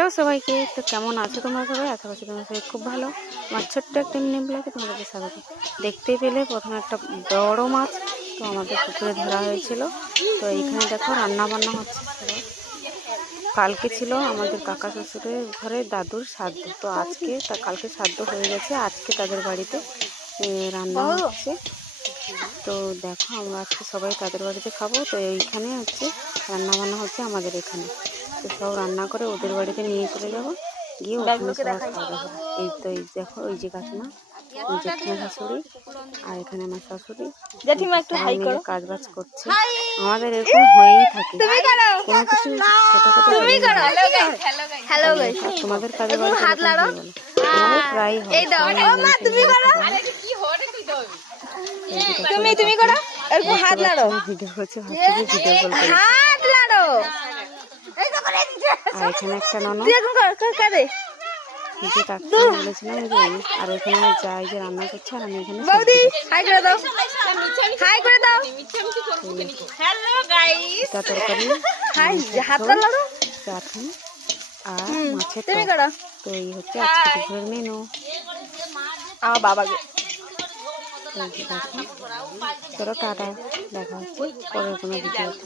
Hello সবাইকে, তো কেমন আছো তোমরা সবাই? আশা করছি তোমরা সবাই খুব ভালো। আমার ছোট্ট একটা মিনি ব্লগে তোমাদেরকে স্বাগত। দেখতেই পেলে প্রথমে একটা বড় মাছ তো আমাদের পুকুরে ধরা হয়েছিল। তো এইখানে দেখো রান্না বান্না হচ্ছে। কালকে ছিল আমাদের কাকা শ্বশুরের ঘরে দাদুর শ্রাদ্ধ, তো আজকে কালকে শ্রাদ্ধ হয়ে গেছে, আজকে তাদের বাড়িতে রান্না হচ্ছে। তো দেখো আমরা আজকে সবাই তাদের বাড়িতে খাবো। তো এইখানে হচ্ছে রান্না বান্না হচ্ছে আমাদের এখানে। তো সব রান্না করে ওদের বাড়িতে নিয়ে চলে যাবো, গিয়ে ওখানে সবাই খাওয়া দাওয়া হবে। এই তো এই দেখো, ওই যে কাকিমা, জেঠিমা শাশুড়ি, আর এখানে আমার শাশুড়ি, সবাই মিলে কাজ বাজ করছে। আমাদের এরকম হয়েই থাকে, কোনো কিছু ছোটখাটো তোমাদের কাজের বাড়িতে আমাদের প্রায় হয়। তুমি করো, একটু হাত লাড়ো, ভিডিও করছে, ভাবছি যে ভিডিও কল করে। হাত লাড়ো। আর এখানে একটা ননদ, যে কাকি বলেছিলাম যে, আর এখানে আমার যাই যে রান্না করছে, আর আমি এখানে বৌদি হাই করে দাও, হাই করে দাও। হ্যালো গাইস, এটা তরকারি, হাই, হাত লাড়ো। চাটনি আর মাছের তুমি টক। করো। তো এই হচ্ছে আজকে দুপুরের মেনু। আমার বাবাকে চলো টাটা, দেখা হচ্ছে পরের কোনো ভিডিওতে।